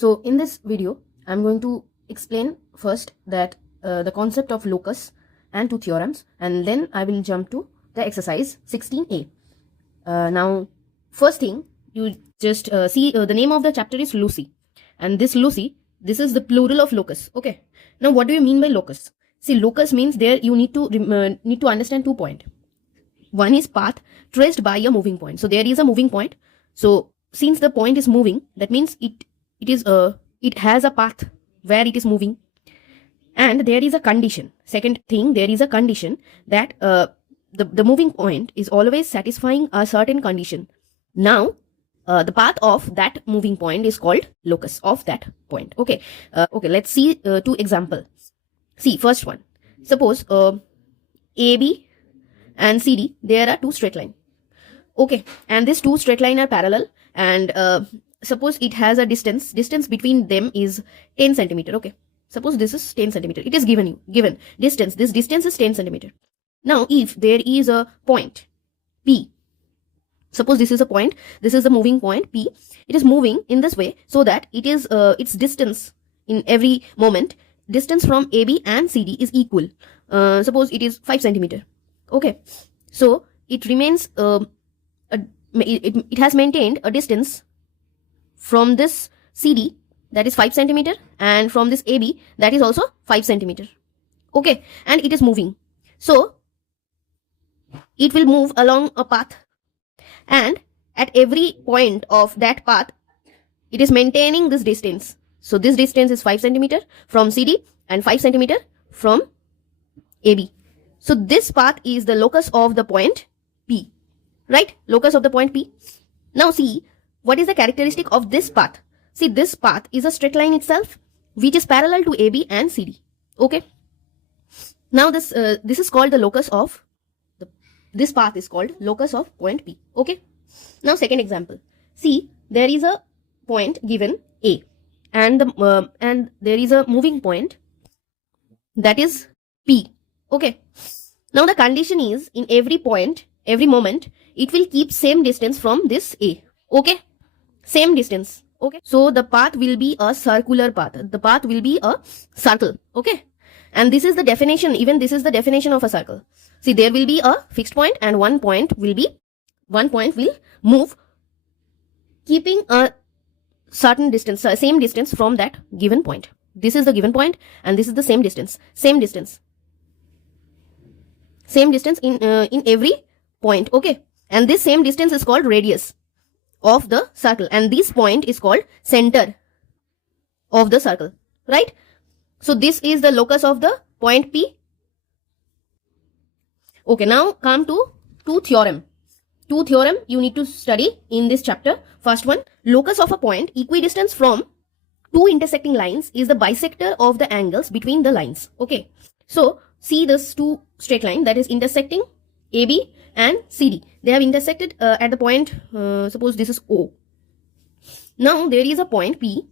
So in this video, I'm going to explain first that the concept of locus and two theorems, and then I will jump to the exercise 16a. Now, first thing, you just see the name of the chapter is Loci, and this Loci, this is the plural of locus. Okay. Now, what do you mean by locus? See, locus means there you need to understand 2 points. One is path traced by a moving point. So there is a moving point. So since the point is moving, that means it has a path where it is moving, and there is a condition. Second thing, there is a condition that the moving point is always satisfying a certain condition. Now the path of that moving point is called locus of that point. Okay. Okay, let's see 2 examples. See, first one, suppose AB and CD, there are 2 straight lines. Okay, and these 2 straight lines are parallel, and suppose it has a distance between them is 10 centimeter. Okay, suppose this is 10 centimeter. It is given distance. This distance is 10 centimeter. Now, if there is a point P, suppose this is a point, this is the moving point P. It is moving in this way so that it is its distance in every moment, distance from AB and CD is equal. Suppose it is 5 centimeter. Okay, so it remains it has maintained a distance from this CD, that is 5 centimeter, and from this AB, that is also 5 centimeter. Okay, and it is moving. So it will move along a path, and at every point of that path, it is maintaining this distance. So this distance is 5 centimeter from CD and 5 centimeter from AB. So this path is the locus of the point P, right? Locus of the point P. Now see, what is the characteristic of this path? See, this path is a straight line itself, which is parallel to AB and CD. Okay. Now this is called the locus of this path is called locus of point P. Okay. Now second example. See, there is a point given A, and there is a moving point that is P. Okay. Now the condition is, in every point, every moment, it will keep same distance from this A. Okay. Same distance. Okay. So the path will be a circular path. The path will be a circle. Okay. And this is the definition. Even this is the definition of a circle. See, there will be a fixed point, and one point will move, keeping a certain distance, same distance from that given point. This is the given point, and this is the same distance. Same distance in every point. Okay. And this same distance is called radius of the circle, and this point is called center of the circle, right? So this is the locus of the point P. Okay, now come to 2 theorem. 2 theorem you need to study in this chapter. First one, locus of a point equidistant from 2 intersecting lines is the bisector of the angles between the lines. Okay, so see this 2 straight line that is intersecting AB and CD. They have intersected at the point, suppose this is O. Now there is a point P.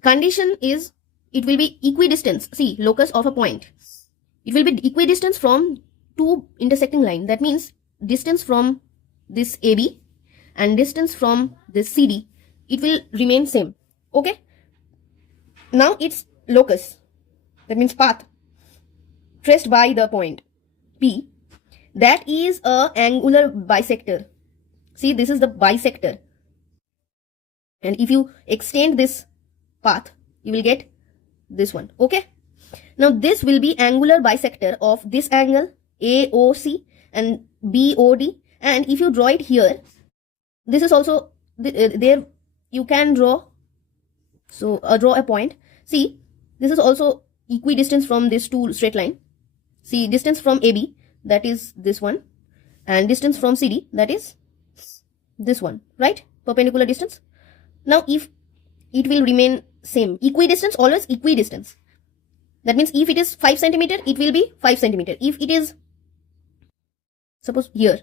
Condition is it will be equidistant. See, locus of a point. It will be equidistant from 2 intersecting line. That means distance from this AB and distance from this CD. It will remain same. Okay. Now it's locus. That means path traced by the point P. That is a angular bisector. See, this is the bisector. And if you extend this path, you will get this one. Okay. Now this will be angular bisector of this angle AOC and BOD. And if you draw it here, this is also there you can draw. So draw a point. See, this is also equidistant from this 2 straight line. See, distance from AB, that is this one, and distance from CD, that is this one, right? Perpendicular distance. Now, if it will remain same, equidistance, always equidistance. That means if it is 5 centimeter, it will be 5 centimeter. If it is, suppose here,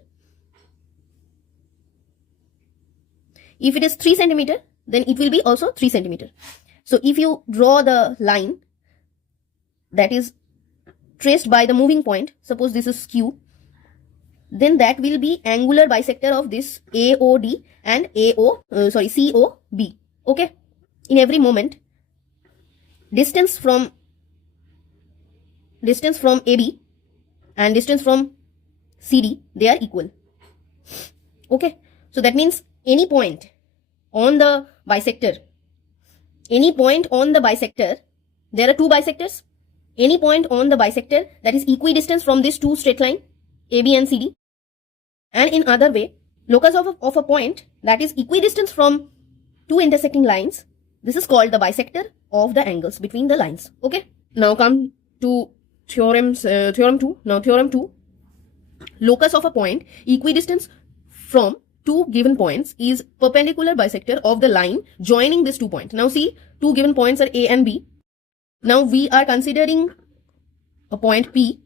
if it is 3 centimeter, then it will be also 3 centimeter. So if you draw the line that is traced by the moving point, suppose this is Q, then that will be angular bisector of this AOD and COB. Okay. In every moment, distance from AB and distance from CD, they are equal. Okay. So that means any point on the bisector, there are two bisectors. Any point on the bisector that is equidistant from these two straight line, AB and CD. And in other way, locus of a point that is equidistant from two intersecting lines, this is called the bisector of the angles between the lines. Okay. Now come to theorem 2. Now theorem 2, locus of a point equidistant from two given points is perpendicular bisector of the line joining these 2 points. Now see, two given points are A and B. Now we are considering a point P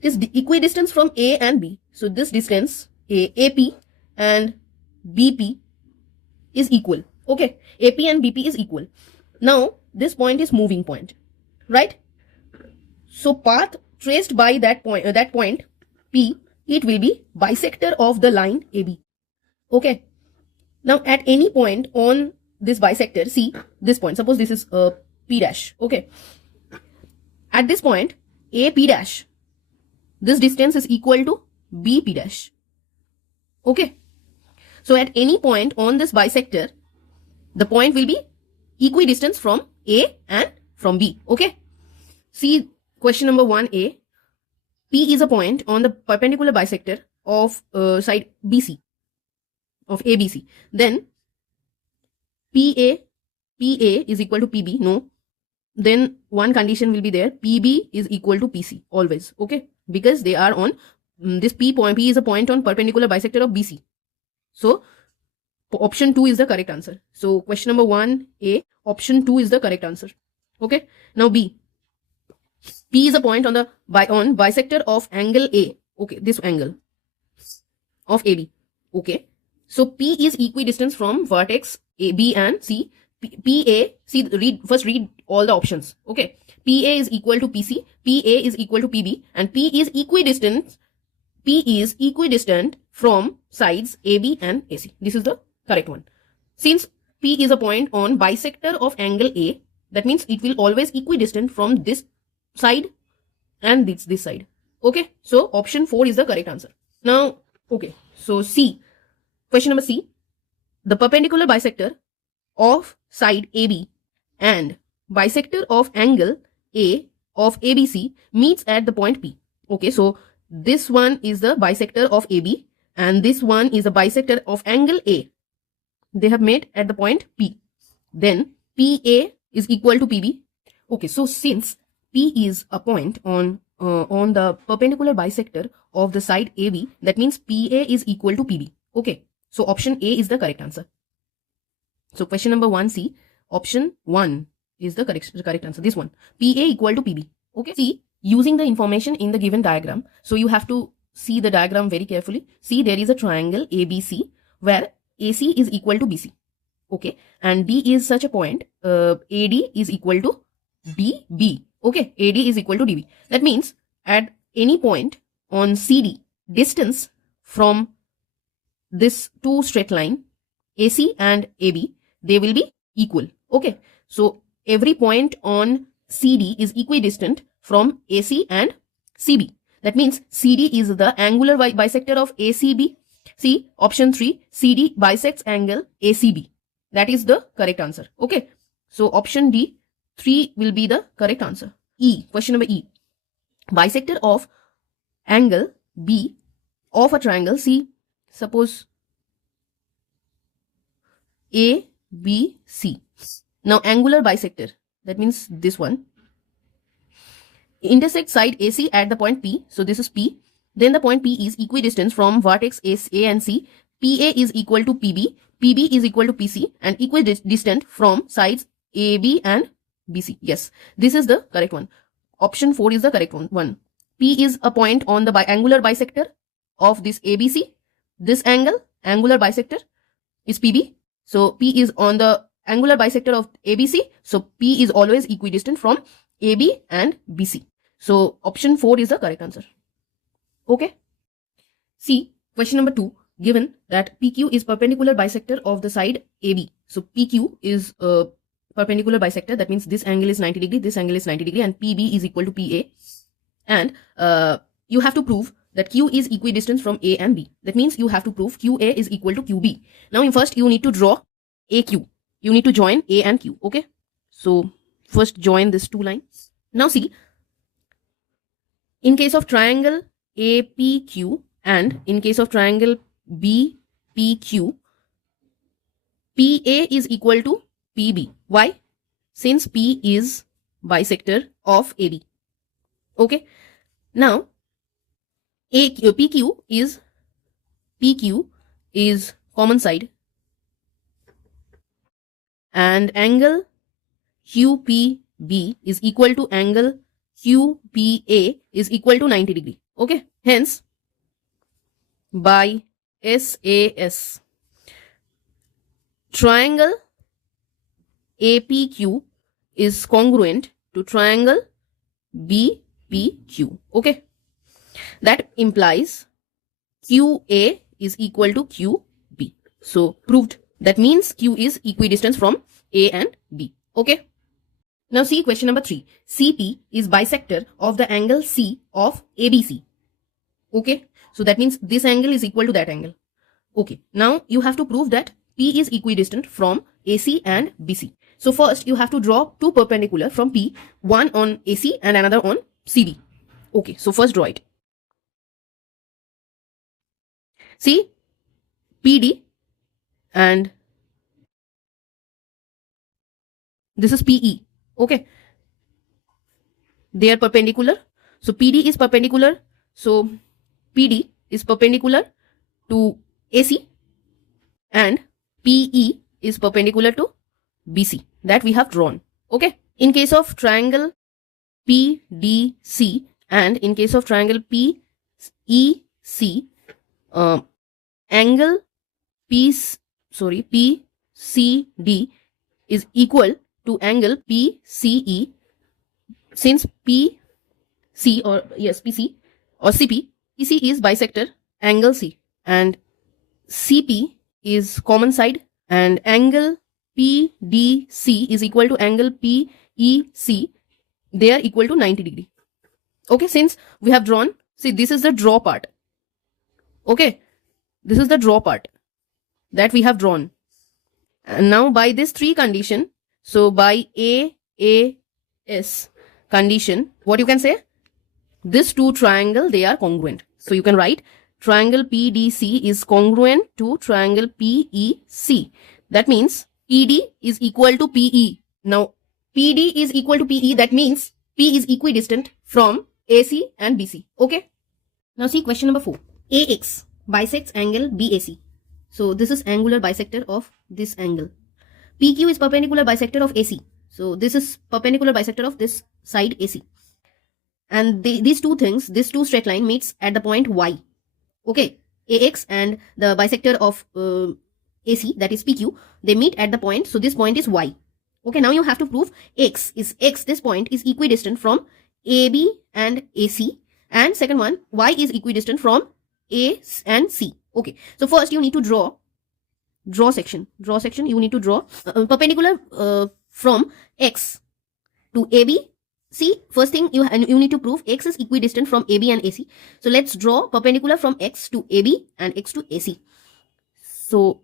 is equidistant from A and B. So this distance AP and BP is equal. Okay, AP and BP is equal. Now this point is moving point, right? So path traced by that point P, it will be bisector of the line AB. Okay. Now at any point on this bisector, see this point, suppose this is P dash. Okay. At this point, AP dash, this distance is equal to BP dash. Okay. So at any point on this bisector, the point will be equidistant from A and from B. Okay. See question number 1A. P is a point on the perpendicular bisector of side BC, of ABC. Then PA is equal to PB. No. Then one condition will be there. PB is equal to PC always. Okay. Because they are on this P point. P is a point on perpendicular bisector of BC. So option 2 is the correct answer. So question number 1A, option 2 is the correct answer. Okay. Now B. P is a point on the bisector of angle A. Okay. This angle of AB. Okay. So P is equidistant from vertex A, B and C. PA, see, first read all the options. Okay. PA is equal to PC, PA is equal to PB, and P is equidistant from sides AB and AC. This is the correct one. Since P is a point on bisector of angle A, that means it will always equidistant from this side and this side. Okay. So option 4 is the correct answer. Now, okay. So C, question number C, the perpendicular bisector of side AB and bisector of angle A of ABC meets at the point P. Okay, so this one is the bisector of AB and this one is the bisector of angle A. They have met at the point P. Then PA is equal to PB. Okay, so since P is a point on the perpendicular bisector of the side AB, that means PA is equal to PB. Okay, so option A is the correct answer. So question number 1C, option 1 is the correct answer. This one, PA equal to PB. Okay, see, using the information in the given diagram. So you have to see the diagram very carefully. See, there is a triangle ABC where AC is equal to BC. Okay, and D is such a point, AD is equal to DB. Okay, AD is equal to DB. That means at any point on CD, distance from this two straight line, AC and AB, they will be equal. Okay. So every point on CD is equidistant from AC and CB. That means CD is the angular bisector of ACB. See, option 3, CD bisects angle ACB. That is the correct answer. Okay. So option D, 3 will be the correct answer. E, question number E. Bisector of angle B of a triangle. See, suppose A, B, C. Now angular bisector, that means this one. intersect side AC at the point P. So this is P. Then the point P is equidistant from vertex A and C. PA is equal to PB. PB is equal to PC and equidistant from sides AB and BC. Yes, this is the correct one. Option 4 is the correct one. P is a point on the angular bisector of this ABC. This angular bisector is PB. So P is on the angular bisector of ABC. So P is always equidistant from AB and BC. So option 4 is the correct answer. Okay. See, question number 2. Given that PQ is perpendicular bisector of the side AB. So PQ is a perpendicular bisector. That means this angle is 90 degree, this angle is 90 degree, and PB is equal to PA. And you have to prove that Q is equidistant from A and B. That means you have to prove QA is equal to QB. Now, first you need to draw AQ. You need to join A and Q. Okay. So first join these two lines. Now see, in case of triangle APQ and in case of triangle BPQ, PA is equal to PB. Why? Since P is bisector of AB. Okay. Now, PQ is common side and angle QPB is equal to angle QPA is equal to 90 degree. Okay. Hence, by SAS, triangle APQ is congruent to triangle BPQ. Okay. That implies QA is equal to QB. So proved. That means Q is equidistant from A and B. Okay. Now see question number 3. CP is bisector of the angle C of ABC. Okay. So that means this angle is equal to that angle. Okay. Now you have to prove that P is equidistant from AC and BC. So first you have to draw two perpendicular from P, one on AC and another on CB. Okay. So first draw it. See, PD and this is PE. Okay. They are perpendicular. So PD is perpendicular. So PD is perpendicular to AC and PE is perpendicular to BC that we have drawn. Okay. In case of triangle PDC and in case of triangle PEC, angle PCD is equal to angle PCE. Since PC or CP, PC is bisector angle C and CP is common side and angle PDC is equal to angle PEC. They are equal to 90 degree. Okay, since we have drawn, see this is the draw part. Okay, this is the draw part that we have drawn. And now by this 3 condition, so by AAS condition, what you can say? This 2 triangle, they are congruent. So you can write triangle PDC is congruent to triangle PEC. That means PD is equal to PE. Now PD is equal to PE. That means P is equidistant from AC and BC. Okay. Now see question number 4. AX bisects angle BAC. So this is angular bisector of this angle. PQ is perpendicular bisector of AC. So this is perpendicular bisector of this side AC. And these two things, this 2 straight line meets at the point Y. Okay. AX and the bisector of AC, that is PQ, they meet at the point. So this point is Y. Okay. Now you have to prove X, this point is equidistant from AB and AC. And second one, Y is equidistant from A and C. Okay. So first you need to draw section. You need to draw perpendicular from X to AB. See, first thing you need to prove X is equidistant from AB and AC. So let's draw perpendicular from X to AB and X to AC. So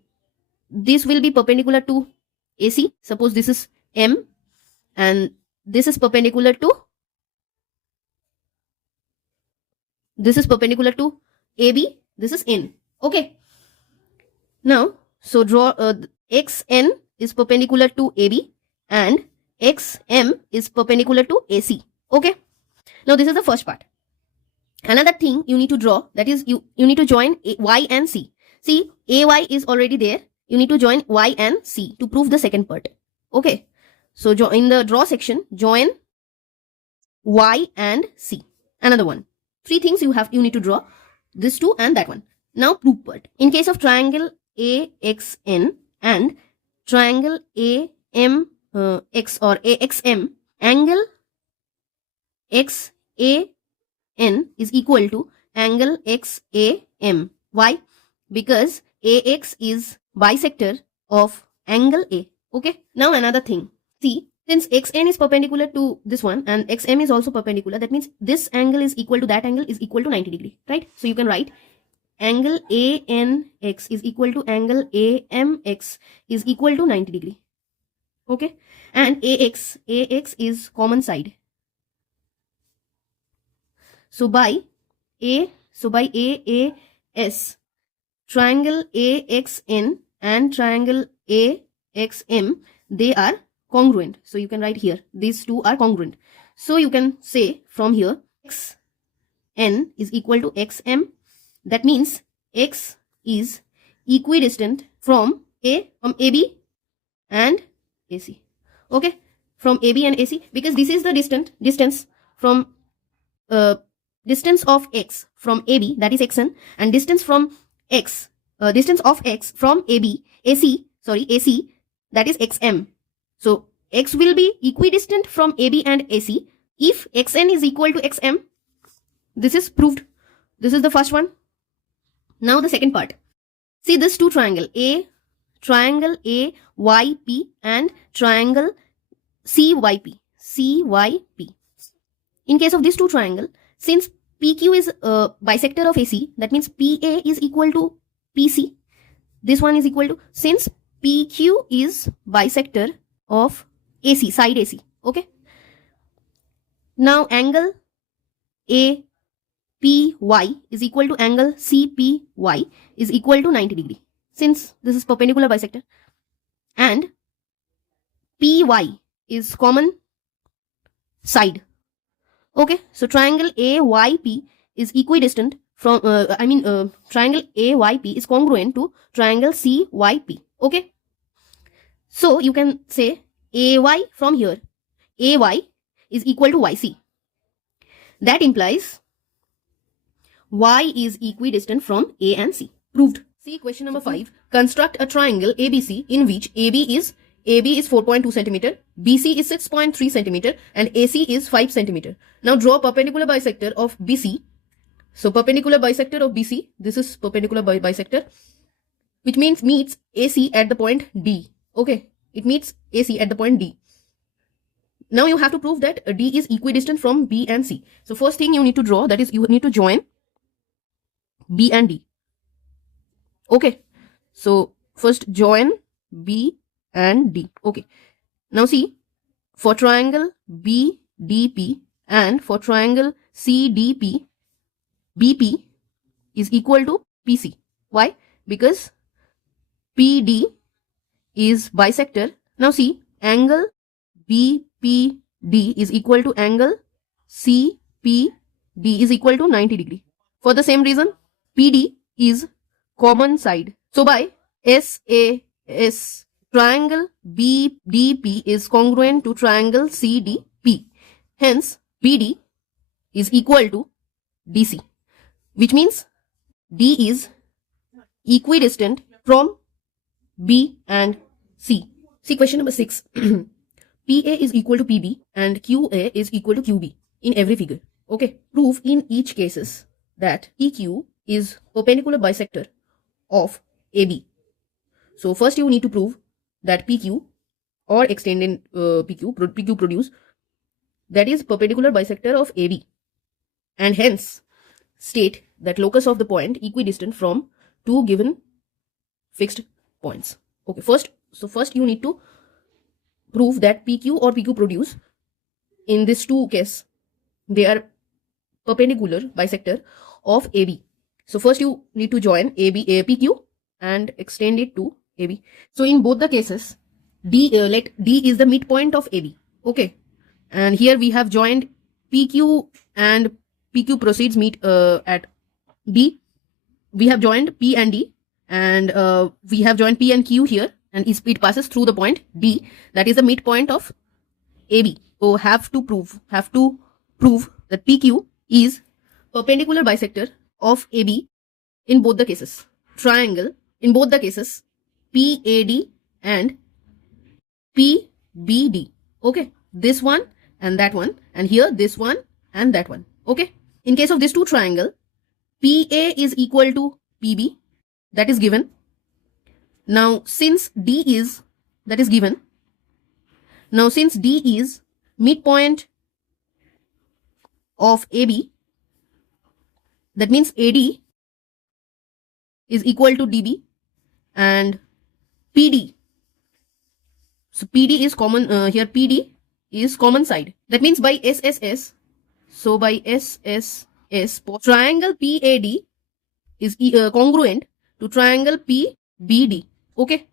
this will be perpendicular to AC. Suppose this is M and this is perpendicular to AB. This is N. Okay. Now, so draw XN is perpendicular to AB and XM is perpendicular to AC. Okay. Now this is the first part. Another thing you need to draw, that is you need to join y and c. See, ay is already there. You need to join y and c to prove the second part. Okay. So in the draw section, join y and c. Another one. Three things you need to draw. This two and that one. Now proof part. In case of triangle AXN and triangle AMX or AXM, angle XAN is equal to angle XAM. Why? Because AX is bisector of angle A. Okay. Now another thing. See, since XN is perpendicular to this one and XM is also perpendicular, that means this angle is equal to that angle is equal to 90 degree, right? So you can write angle ANX is equal to angle AMX is equal to 90 degree. Okay. And AX is common side. So by AAS, triangle AXN and triangle AXM, they are congruent. So you can write here, these two are congruent. So you can say from here, XN is equal to XM. That means X is equidistant from AB and AC. Okay, from AB and AC, because this is the distance from distance of X from AB, that is XN, and distance from X, distance of X from AC, that is XM. So X will be equidistant from AB and AC if XN is equal to XM. This is proved. This is the first one. Now the second part. See this two triangle AYP and triangle CYP. In case of this two triangle, since PQ is a bisector of AC, that means PA is equal to PC. This one is equal to, since PQ is bisector of AC, side AC. Okay. Now angle APY is equal to angle CPY is equal to 90 degree. Since this is perpendicular bisector and PY is common side. Okay. So triangle AYP is equidistant from, triangle AYP is congruent to triangle CYP. Okay. So you can say AY from here, AY is equal to YC. That implies Y is equidistant from A and C. Proved. See question number 5. Construct a triangle ABC in which AB is 4.2 centimeter, BC is 6.3 centimeter, and AC is 5 centimeter. Now draw perpendicular bisector of BC. So perpendicular bisector of BC, this is perpendicular bisector, which means meets AC at the point D. Okay, it meets AC at the point D. Now you have to prove that D is equidistant from B and C. So first thing you need to draw, that is you need to join B and D. Okay, so first join B and D. Okay, now see, for triangle BDP and for triangle CDP, BP is equal to PC. Why? Because PD is bisector. Now see, angle BPD is equal to angle CPD is equal to 90 degree. For the same reason, PD is common side. So by SAS, triangle BDP is congruent to triangle CDP. Hence, BD is equal to DC, which means D is equidistant from B and C. See question number 6. PA is equal to PB and QA is equal to QB in every figure. Okay. Prove in each cases that PQ is perpendicular bisector of AB. So first you need to prove that PQ or extend in PQ produce, that is perpendicular bisector of AB, and hence state that locus of the point equidistant from two given fixed points. Okay, first you need to prove that PQ or PQ produce, in this two case, they are perpendicular bisector of AB. So first you need to join PQ and extend it to AB. So in both the cases, let D is the midpoint of AB. Okay, and here we have joined PQ and PQ proceeds meet at D. We have joined P and D, and we have joined P and Q here, and it passes through the point D, that is the midpoint of AB. So have to prove that PQ is perpendicular bisector of AB in both the cases. Triangle in both the cases PAD and PBD. Okay, this one and that one, and here this one and that one. Okay, in case of this two triangle, PA is equal to PB, that is given. Now since D is, that is given. Now since D is midpoint of AB, that means AD is equal to DB, and PD. So PD is common here. PD is common side. That means by SSS. So by SSS, triangle PAD is congruent to triangle PBD. Okay.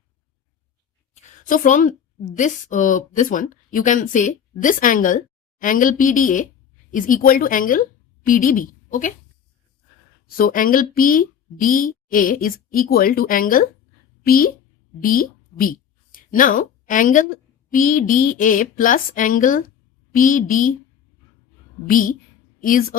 So from this one, you can say this angle PDA is equal to angle PDB. Okay. So angle PDA is equal to angle PDB. Now angle PDA plus angle PDB is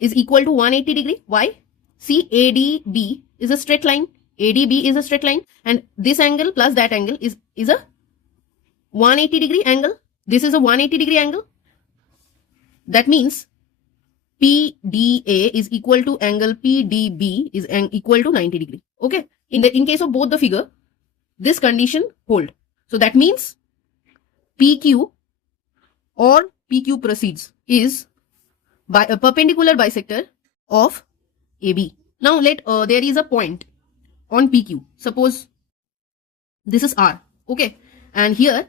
equal to 180 degree. Why? See, ADB is a straight line. ADB is a straight line, and this angle plus that angle is a 180 degree angle. This is a 180 degree angle. That means PDA is equal to angle PDB is equal to 90 degree. Okay. In case of both the figure, this condition hold. So that means PQ or PQ proceeds is by a perpendicular bisector of AB. Now there is a point on PQ. Suppose this is R. Okay. And here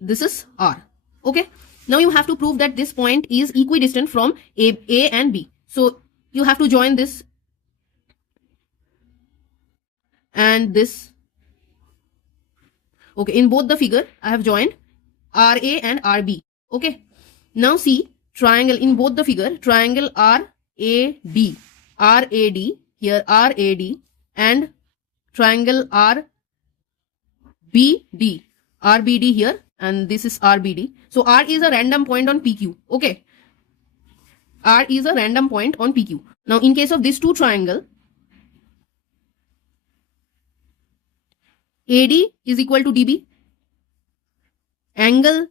this is R. Okay. Now you have to prove that this point is equidistant from A and B. So you have to join this and this. Okay, in both the figure I have joined RA and RB. Okay. Now see, triangle in both the figure, triangle RAD, here RAD, and triangle RBD here, and this is RBD. So R is a random point on PQ. Okay. R is a random point on PQ. Now in case of these two triangle, AD is equal to DB. Angle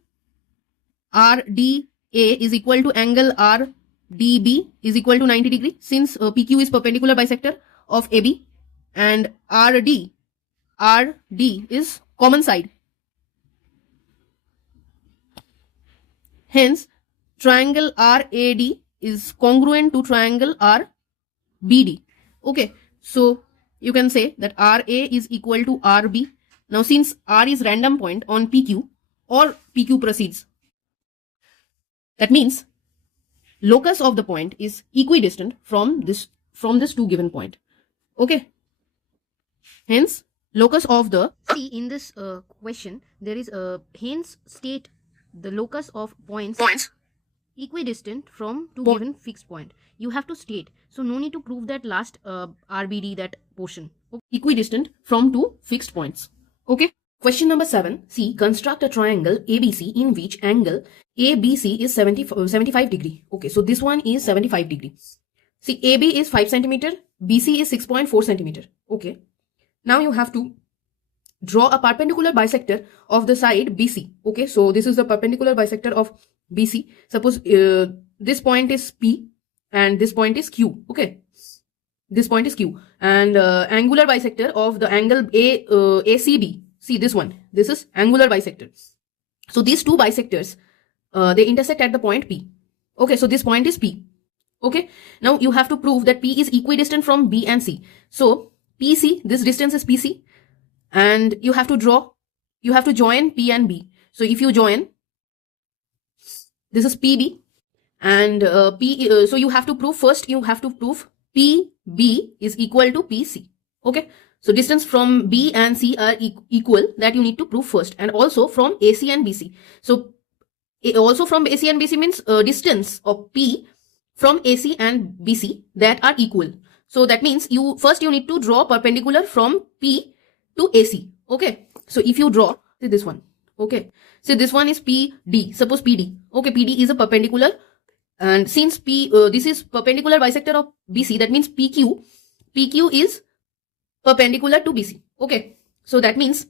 RDA is equal to angle RDB is equal to 90 degree, since PQ is perpendicular bisector of AB, and RD is common side. Hence, triangle RAD is congruent to triangle RBD. Okay, so you can say that RA is equal to RB. Now since R is random point on PQ or PQ proceeds, that means locus of the point is equidistant from this two given point. Okay. Hence, locus of the, see in this question there is hence state the locus of points equidistant from two given fixed point. You have to state. So no need to prove that last RBD, that portion. Okay. Equidistant from two fixed points. Okay. Question number 7. See, construct a triangle ABC in which angle ABC is 75 degree. Okay, so this one is 75 degree. See, AB is 5 centimeter, BC is 6.4 centimeter. Okay. Now you have to draw a perpendicular bisector of the side BC. Okay, so this is the perpendicular bisector of BC. Suppose this point is P and this point is Q. Okay, this point is Q, and angular bisector of the angle ACB. See this one. This is angular bisector. So these two bisectors they intersect at the point P. Okay, so this point is P. Okay, now you have to prove that P is equidistant from B and C. So PC, this distance is PC, and you have to join P and B. So if you join, this is PB, and so you have to prove PB is equal to PC. Okay, so distance from B and C are equal, that you need to prove first, and also from AC and BC. So Also from AC and BC means distance of P from AC and BC that are equal. So that means you need to draw perpendicular from P to AC. Okay. So if you draw, see this one. Okay. So this one is PD. Suppose PD. Okay. PD is a perpendicular, and since this is perpendicular bisector of BC, that means PQ is perpendicular to BC. Okay. So that means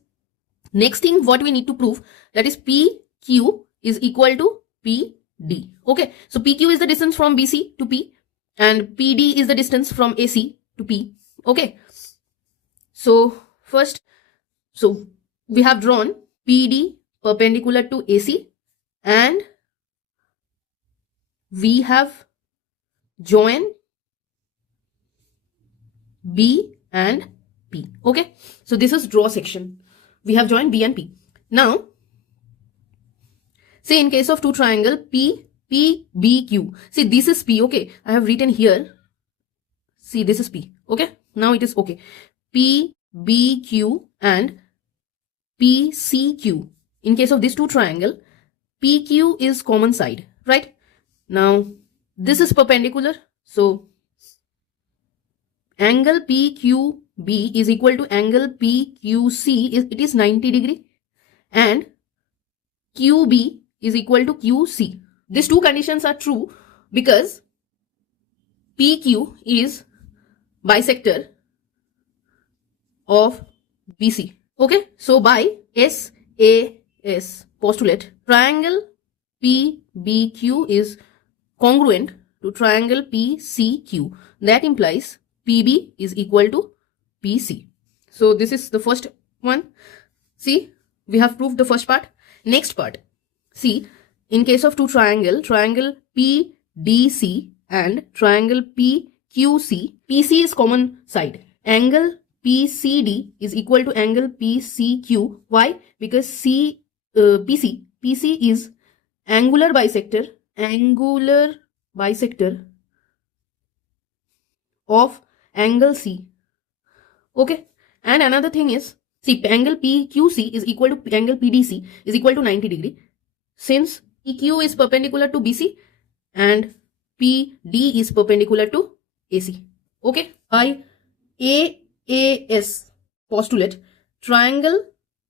next thing what we need to prove, that is PQ is equal to PD. Okay. So PQ is the distance from BC to P, and PD is the distance from AC to P. Okay. So first, so we have drawn PD perpendicular to AC, and we have joined B and P. Okay. So this is draw section. We have joined B and P. Now, say in case of two triangle PBQ. See, this is P. Okay. I have written here. See, this is P. Okay. Now it is okay. PBQ and PCQ. In case of these two triangle, PQ is common side, right? Now, this is perpendicular. So, angle PQB is equal to angle PQC. It is 90 degree. And QB is equal to QC. These two conditions are true because PQ is bisector of BC. Okay. So, by SAS postulate, triangle PBQ is congruent to triangle PCQ. That implies PB is equal to PC. So this is the first one. See, we have proved the first part. Next part. See, in case of two triangle PDC and triangle PQC, PC is common side. Angle PCD is equal to angle PCQ. Why? Because PC is angular bisector of angle C. Okay. And another thing is, see, angle PQC is equal to angle PDC is equal to 90 degree. Since PQ is perpendicular to BC and PD is perpendicular to AC. Okay. By AAS postulate, triangle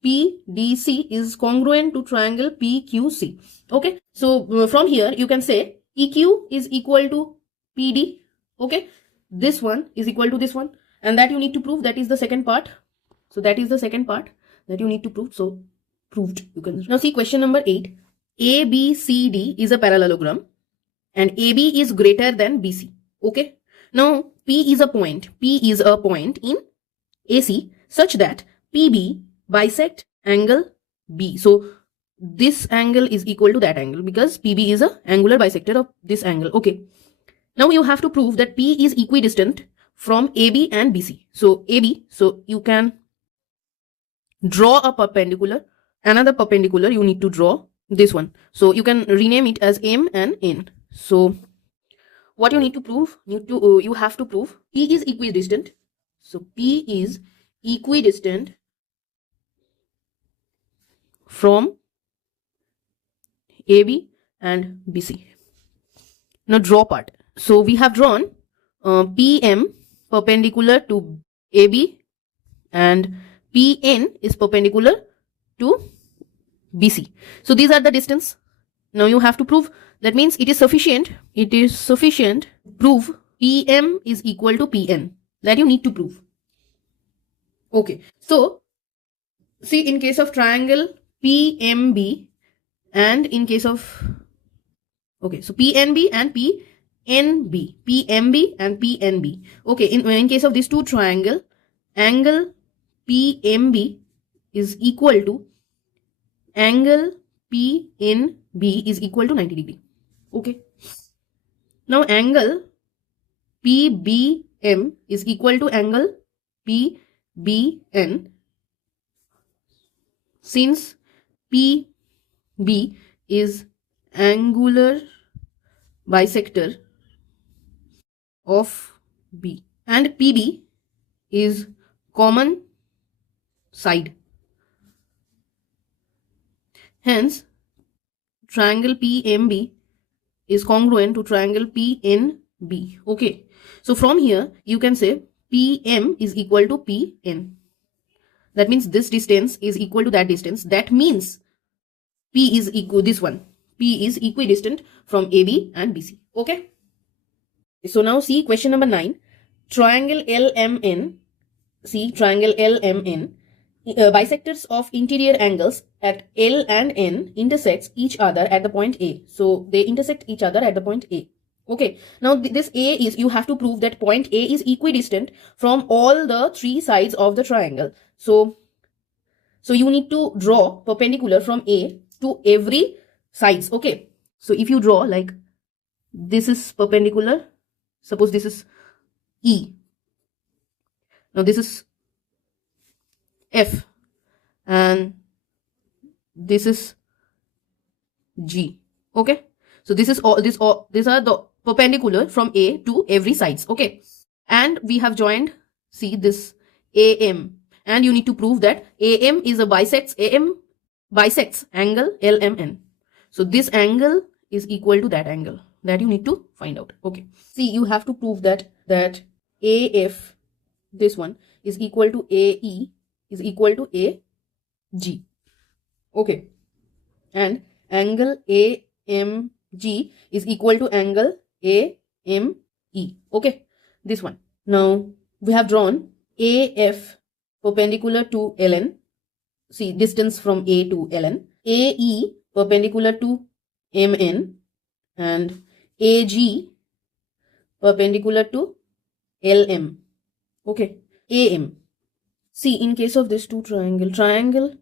PDC is congruent to triangle PQC. Okay. So from here you can say EQ is equal to PD. Okay. This one is equal to this one, and that you need to prove. That is the second part. So that is the second part that you need to prove. So proved. You can now see question number 8. ABCD is a parallelogram and AB is greater than BC. Okay. Now P is a point in AC such that PB bisect angle B. So this angle is equal to that angle because PB is a angular bisector of this angle. Okay. Now you have to prove that P is equidistant from AB and BC. So AB, so you can draw a perpendicular, another perpendicular you need to draw this one. So you can rename it as M and N. So what you need to prove, you have to prove P is equidistant. So P is equidistant from AB and BC. Now draw part. So we have drawn PM perpendicular to AB and PN is perpendicular to BC. So these are the distance. Now you have to prove. That means it is sufficient to prove PM is equal to PN. That you need to prove. Okay. So see, in case of triangle PMB and in case of, okay, so PNB and PMB and PNB. Okay, in case of these two triangle, angle PMB is equal to angle PNB is equal to 90 degree. Okay. Now angle PBM is equal to angle PBN. Since PB is angular bisector of B and PB is common side. Hence, triangle PMB is congruent to triangle PNB. Okay, so from here you can say PM is equal to PN. That means this distance is equal to that distance. That means P is equal, this one, P is equidistant from AB and BC. Okay. So now see question number 9. Triangle LMN. See triangle LMN. Bisectors of interior angles at L and N intersects each other at the point A. So they intersect each other at the point A. Okay. Now this A is, you have to prove that point A is equidistant from all the three sides of the triangle. So you need to draw perpendicular from A to every sides. Okay. So if you draw like this is perpendicular, suppose this is E. Now this is F and this is G. Okay. So this is all, these are the perpendicular from A to every sides. Okay. And we have joined, see this AM, and you need to prove that AM is a bisects angle LMN. So this angle is equal to that angle. That you need to find out. Okay. See, you have to prove that AF, this one, is equal to AE is equal to AG. Okay. And angle AMG is equal to angle AME. Okay. This one. Now we have drawn AF perpendicular to LN. See, distance from A to LN. AE perpendicular to MN. And AG perpendicular to LM. Okay. AM. See, in case of this two triangle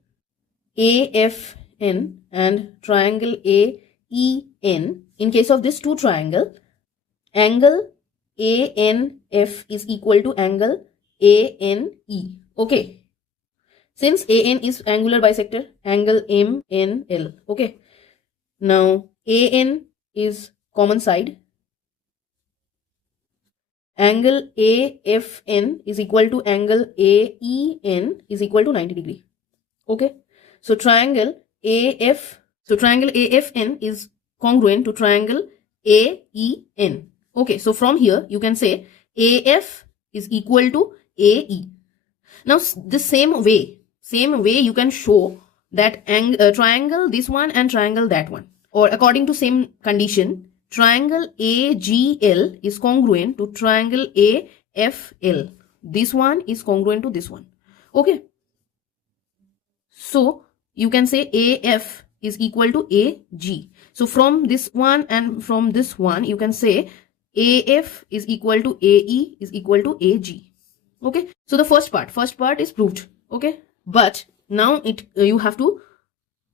AFN and triangle AEN, in case of this two triangle, angle ANF is equal to angle ANE. Okay. Since AN is angular bisector, angle MNL. Okay. Now AN is common side. Angle AFN is equal to angle AEN is equal to 90 degree. Okay. So triangle AFN is congruent to triangle AEN. Okay. So from here you can say AF is equal to AE. Now the same way you can show that triangle this one and triangle that one. Or according to same condition, triangle AGL is congruent to triangle AFL. This one is congruent to this one. Okay. So you can say AF is equal to AG. So from this one and from this one, you can say AF is equal to AE is equal to AG. Okay. So the first part is proved. Okay. But now you have to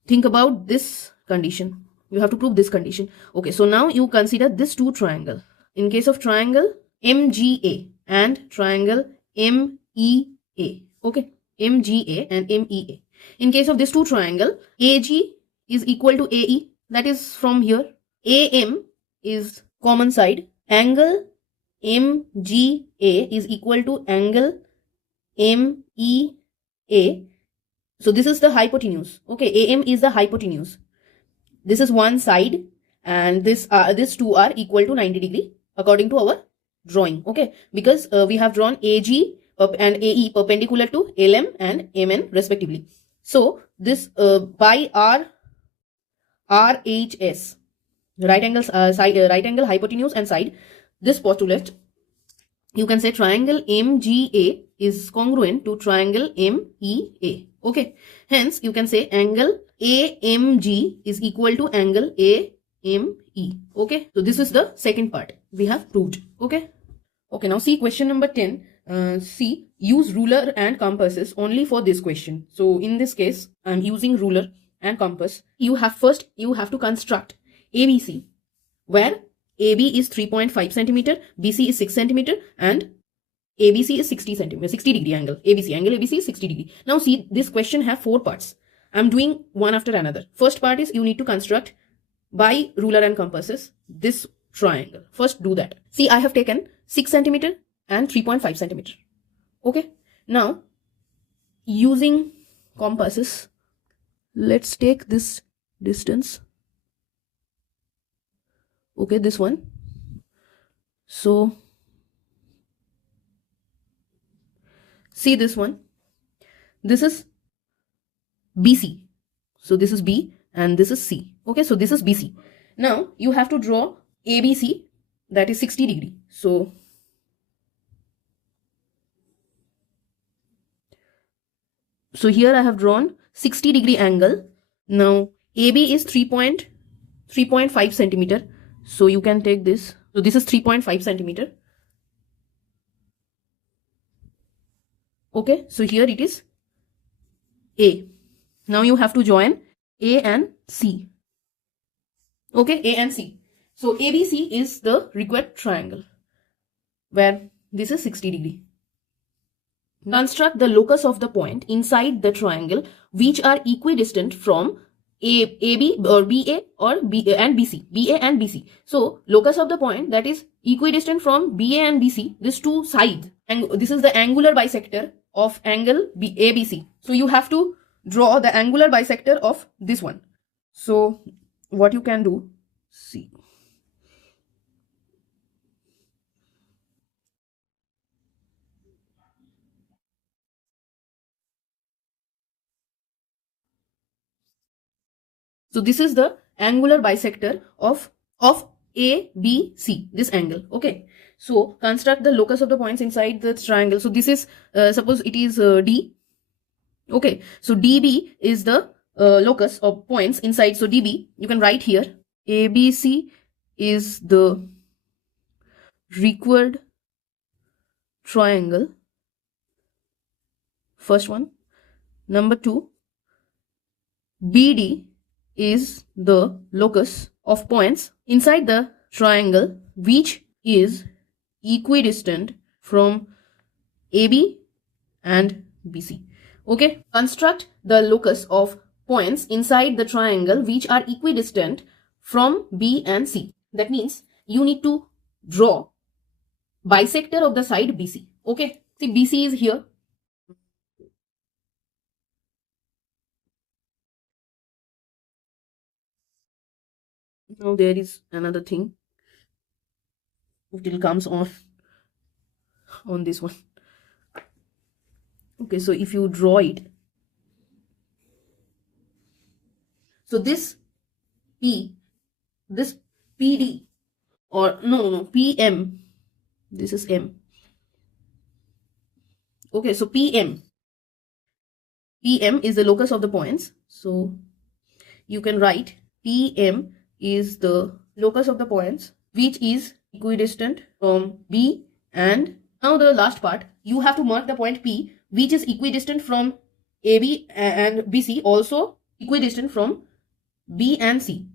think about this condition. You have to prove this condition. Okay, so now you consider this two triangle. In case of triangle MGA and triangle MEA. Okay, MGA and MEA. In case of this two triangle, AG is equal to AE. That is from here. AM is common side. Angle MGA is equal to angle MEA. So this is the hypotenuse. Okay, AM is the hypotenuse. This is one side and this two are equal to 90 degree according to our drawing. Okay, because we have drawn AG and AE perpendicular to LM and MN respectively. So this by RHS, right angle hypotenuse and side, this postulate, you can say triangle MGA is congruent to triangle MEA. Okay, hence you can say angle AMG is equal to angle AME. Okay, so this is the second part we have proved. Okay, now see question number 10. See, use ruler and compasses only for this question. So in this case, I'm using ruler and compass. You have to construct ABC, where AB is 3.5 centimeter, BC is 6 centimeter, and ABC is 60 degree angle. Angle ABC is 60 degree. Now see, this question have 4 parts. I'm doing one after another. First part is you need to construct by ruler and compasses this triangle. First do that. See, I have taken 6 centimeter and 3.5 centimeter. Okay. Now using compasses, let's take this distance Okay, this one. So see this one. This is BC. So this is B and this is C. Okay, so this is BC. Now you have to draw ABC, that is 60 degree. So here I have drawn 60 degree angle. Now AB is 3.5 centimeter. So you can take this. So this is 3.5 centimeter. Okay, so here it is A. Now you have to join A and C. Okay, A and C. So ABC is the required triangle where this is 60 degree. Construct the locus of the point inside the triangle which are equidistant from AB or BA or BA and BC. BA and BC. So locus of the point that is equidistant from BA and BC, these two sides. And this is the angular bisector of angle ABC. So you have to draw the angular bisector of this one. So what you can do, see. So this is the angular bisector of ABC, this angle. Okay. So construct the locus of the points inside the triangle. So this is, suppose it is D. Okay. So DB is the locus of points inside. So DB, you can write here. ABC is the required triangle. First one. Number 2. BD is the locus of points inside the triangle which is equidistant from AB and BC. Okay, construct the locus of points inside the triangle which are equidistant from B and C. That means you need to draw bisector of the side BC. Okay, see BC is here. Now there is another thing. It comes on this one. Okay, so if you draw it, so this P, this PD, or no, PM, this is M. Okay, so PM is the locus of the points. So you can write PM is the locus of the points which is equidistant from B, and now the last part, you have to mark the point P which is equidistant from AB and BC, also equidistant from B and C.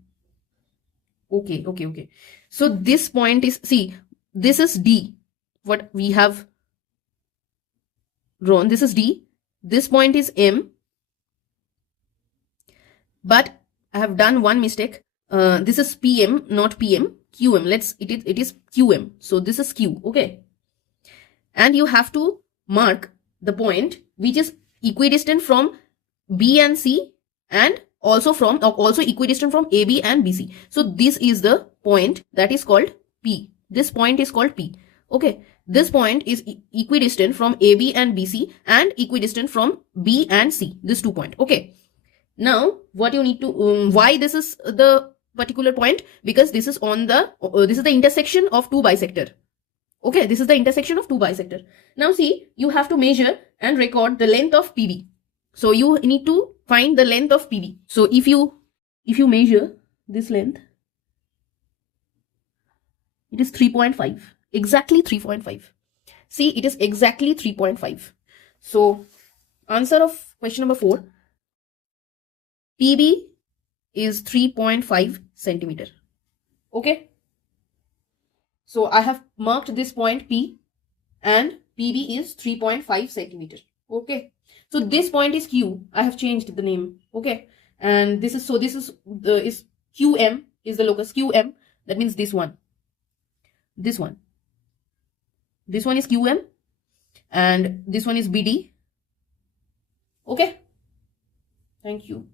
Okay. So this point is, see, this is D, what we have drawn. This is D. This point is M. But I have done one mistake. This is PM, not PM. QM. It is QM. So this is Q. Okay. And you have to mark the point which is equidistant from B and C, and also equidistant from AB and BC. So this is the point that is called P. This point is called P. Okay. This point is equidistant from AB and BC and equidistant from B and C. This 2 point. Okay. Now what you need to, why this is the particular point? Because this is on the, this is the intersection of 2 bisector. Okay, this is the intersection of 2 bisector. Now see, you have to measure and record the length of PB. So you need to find the length of PB. So if you measure this length, it is 3.5. Exactly 3.5. See, it is exactly 3.5. So answer of question number 4. PB is 3.5 centimeter. Okay. So I have marked this point P, and PB is 3.5 centimeter. Okay. So this point is Q. I have changed the name. Okay. And this is QM is the locus. QM. That means this one. This one. This one is QM. And this one is BD. Okay. Thank you.